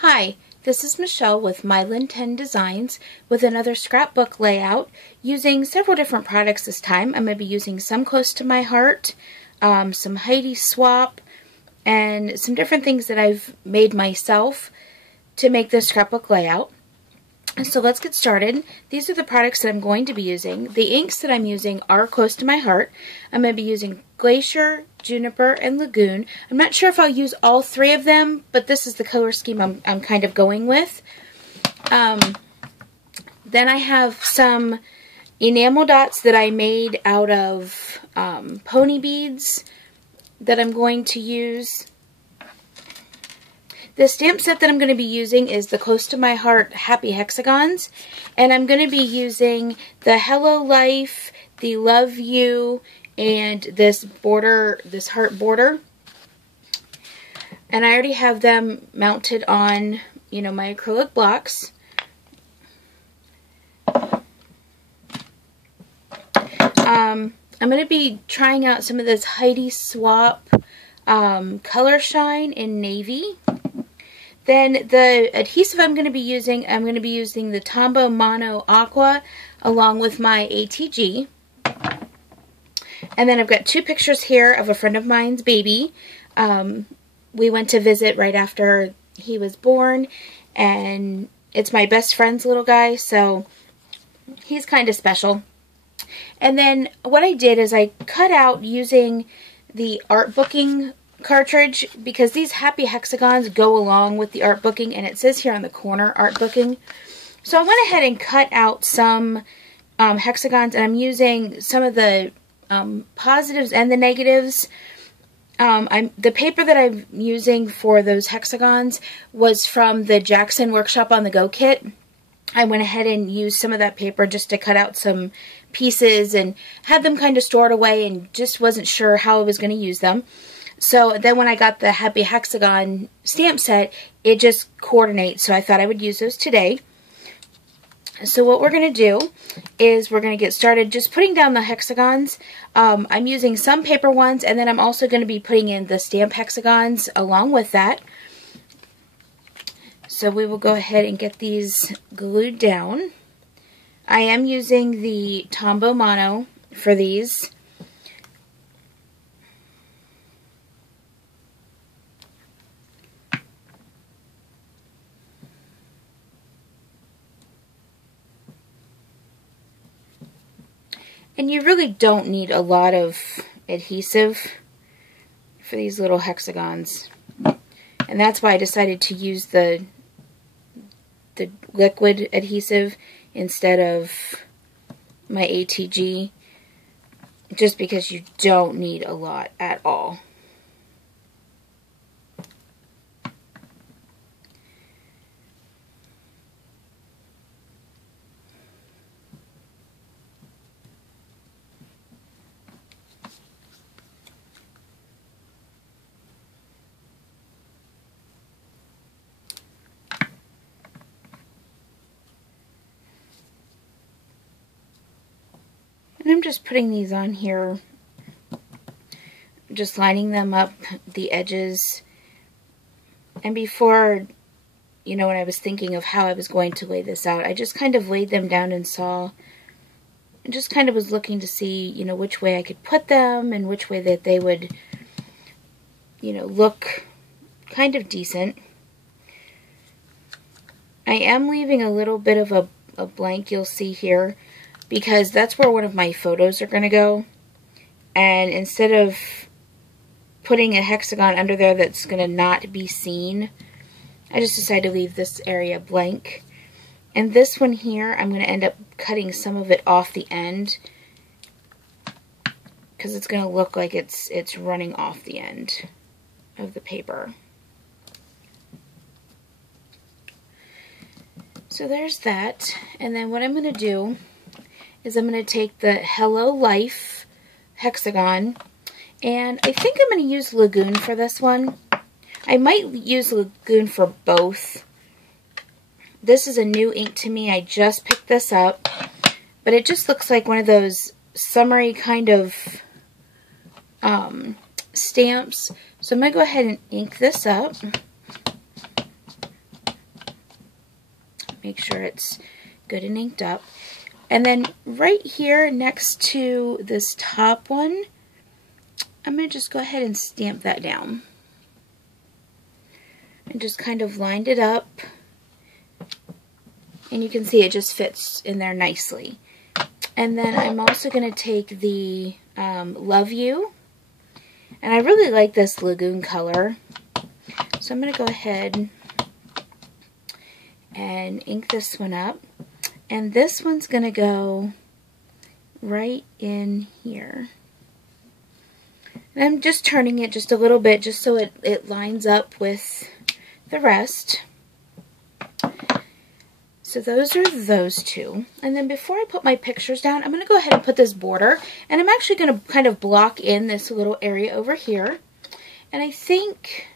Hi, this is Michelle with Mylan 10 Designs with another scrapbook layout using several different products this time. I'm going to be using some close to my heart, some Heidi swap, and some different things that I've made myself to make this scrapbook layout. So let's get started. These are the products that I'm going to be using. The inks that I'm using are close to my heart. I'm going to be using Glacier, Juniper, and Lagoon. I'm not sure if I'll use all three of them, but this is the color scheme I'm kind of going with. Then I have some enamel dots that I made out of pony beads that I'm going to use. The stamp set that I'm going to be using is the Close to My Heart Happy Hexagons, and I'm going to be using the Hello Life, the Love You, and this border, this heart border. And I already have them mounted on, my acrylic blocks. I'm going to be trying out some of this Heidi Swap Color Shine in Navy. Then the adhesive I'm going to be using the Tombow Mono Aqua along with my ATG. And then I've got two pictures here of a friend of mine's baby. We went to visit right after he was born, and it's my best friend's little guy, so he's kind of special. And then what I did is I cut out using the art booking cartridge, because these happy hexagons go along with the art booking, and it says here on the corner art booking. So I went ahead and cut out some hexagons, and I'm using some of the positives and the negatives. The paper that I'm using for those hexagons was from the Jackson Workshop on the Go kit. I went ahead and used some of that paper just to cut out some pieces and had them kind of stored away, and just wasn't sure how I was going to use them. So then when I got the Happy Hexagon stamp set, it just coordinates, so I thought I would use those today. So what we're going to do is we're going to get started just putting down the hexagons. I'm using some paper ones, and then I'm also going to be putting in the stamp hexagons along with that. So we will go ahead and get these glued down. I am using the Tombow Mono for these. And you really don't need a lot of adhesive for these little hexagons. And that's why I decided to use the liquid adhesive instead of my ATG, just because you don't need a lot at all. And I'm just putting these on here, just lining them up, the edges. And before, when I was thinking of how I was going to lay this out, I just kind of laid them down and saw, and just kind of was looking to see, which way I could put them and which way that they would, look kind of decent. I am leaving a little bit of a blank, you'll see here, because that's where one of my photos are going to go. And instead of putting a hexagon under there that's going to not be seen, I just decided to leave this area blank. And this one here, I'm going to end up cutting some of it off the end, because it's going to look like it's running off the end of the paper. So there's that. And then what I'm going to do is I'm going to take the Hello Life hexagon, and I think I'm going to use Lagoon for this one. I might use Lagoon for both. This is a new ink to me. I just picked this up, but it just looks like one of those summery kind of stamps. So I'm going to go ahead and ink this up. make sure it's good and inked up. And then right here next to this top one, I'm going to just go ahead and stamp that down. And just kind of lined it up. And you can see it just fits in there nicely. And then I'm also going to take the Love You. And I really like this lagoon color. So I'm going to go ahead and ink this one up. And this one's going to go right in here. And I'm just turning it just a little bit just so it lines up with the rest. So those are those two. And then before I put my pictures down, I'm going to go ahead and put this border. And I'm actually going to kind of block in this little area over here. And I think,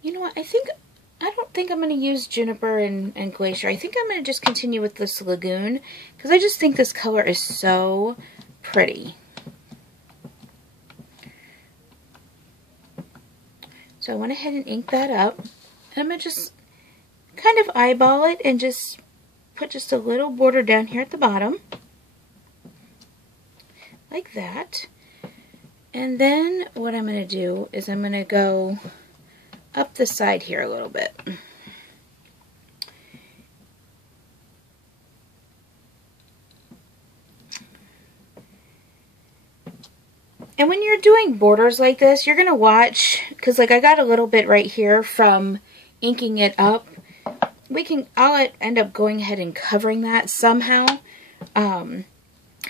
you know what, I don't think I'm going to use Juniper and Glacier. I think I'm going to just continue with this Lagoon because I just think this color is so pretty. So I went ahead and inked that up. And I'm going to just kind of eyeball it and just put just a little border down here at the bottom. Like that. And then what I'm going to do is I'm going to go up the side here a little bit. And when you're doing borders like this, you're going to watch, because like I got a little bit right here from inking it up. I'll end up going ahead and covering that somehow, and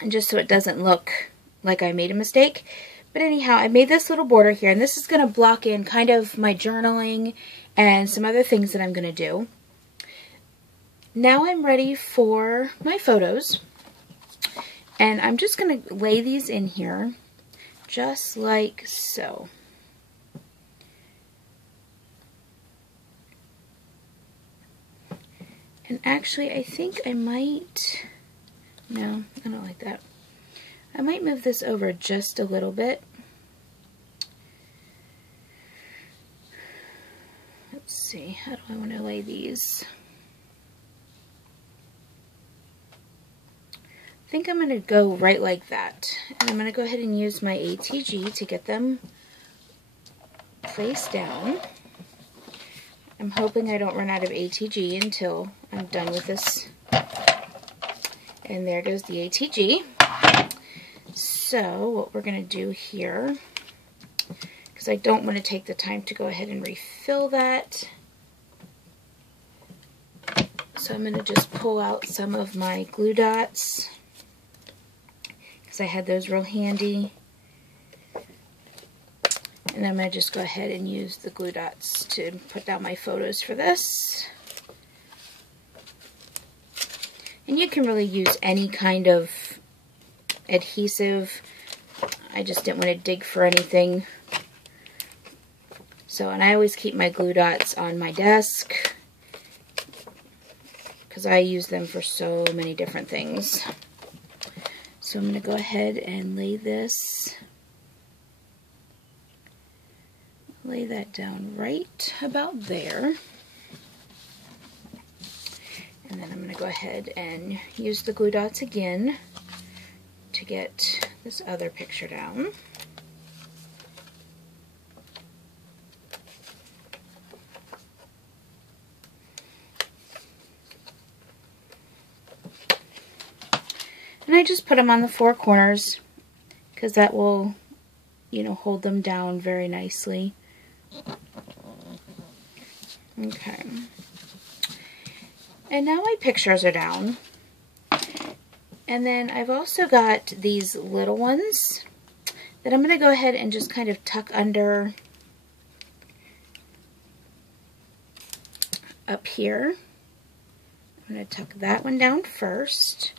just so it doesn't look like I made a mistake. But anyhow, I made this little border here, and this is going to block in kind of my journaling and some other things that I'm going to do. Now I'm ready for my photos, and I'm just going to lay these in here, just like so. And actually, I think I might, no, I don't like that. I might move this over just a little bit. Let's see, how do I want to lay these? I think I'm going to go right like that. And I'm going to go ahead and use my ATG to get them placed down. I'm hoping I don't run out of ATG until I'm done with this. And there goes the ATG. So what we're going to do here, because I don't want to take the time to go ahead and refill that, so I'm going to just pull out some of my glue dots, because I had those real handy. And I'm going to just go ahead and use the glue dots to put down my photos for this. And you can really use any kind of adhesive. I just didn't want to dig for anything. So, and I always keep my glue dots on my desk because I use them for so many different things. So I'm going to go ahead and lay that down right about there. And then I'm going to go ahead and use the glue dots again to get this other picture down. And I just put them on the four corners because that will, you know, hold them down very nicely. Okay. And now my pictures are down. And then I've also got these little ones that I'm going to go ahead and just kind of tuck under up here. I'm going to tuck that one down first.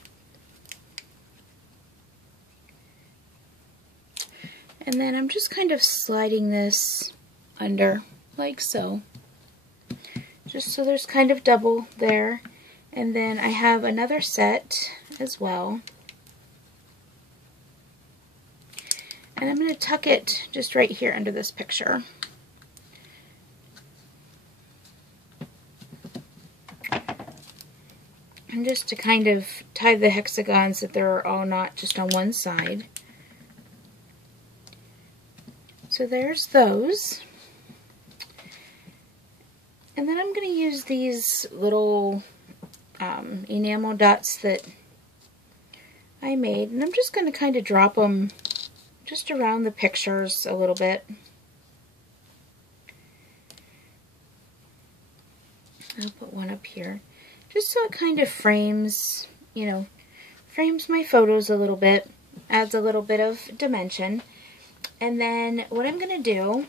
And then I'm just kind of sliding this under like so. Just so there's kind of double there. And then I have another set as well. And I'm going to tuck it just right here under this picture. And just to kind of tie the hexagons that they're all not just on one side. So there's those. And then I'm going to use these little enamel dots that I made. And I'm just going to kind of drop them just around the pictures a little bit. I'll put one up here. Just so it kind of frames, you know, frames my photos a little bit. Adds a little bit of dimension. And then what I'm going to do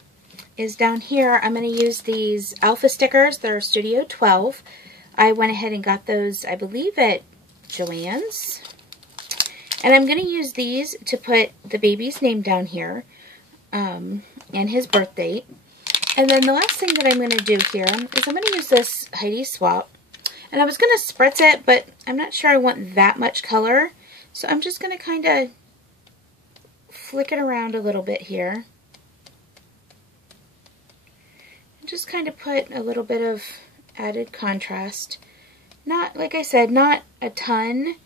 is down here, I'm going to use these alpha stickers. They're Studio 12. I went ahead and got those, I believe, at Joann's. And I'm going to use these to put the baby's name down here and his birth date. And then the last thing that I'm going to do here is I'm going to use this Heidi swap. And I was going to spritz it, but I'm not sure I want that much color. So I'm just going to kind of flick it around a little bit here. Just kind of put a little bit of added contrast. Not, like I said, not a ton,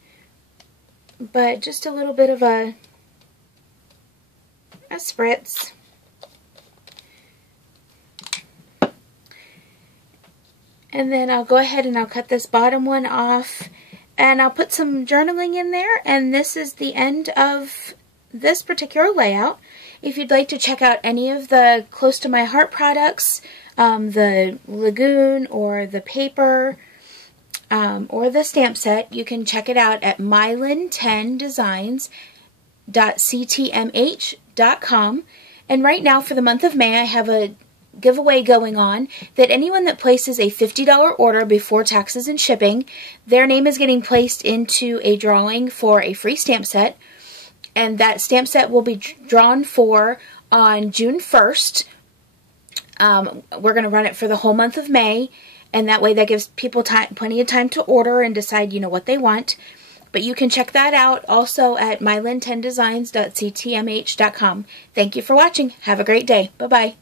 but just a little bit of a spritz. And then I'll go ahead and I'll cut this bottom one off, and I'll put some journaling in there, and this is the end of this particular layout. If you'd like to check out any of the Close to My Heart products, the Lagoon or the paper or the stamp set, you can check it out at mylin10designs.ctmh.com. And right now for the month of May, I have a giveaway going on that anyone that places a $50 order before taxes and shipping, their name is getting placed into a drawing for a free stamp set. And that stamp set will be drawn for on June 1st. We're going to run it for the whole month of May, and that way that gives people plenty of time to order and decide, you know, what they want. But you can check that out also at mylin10designs.ctmh.com. Thank you for watching. Have a great day. Bye-bye.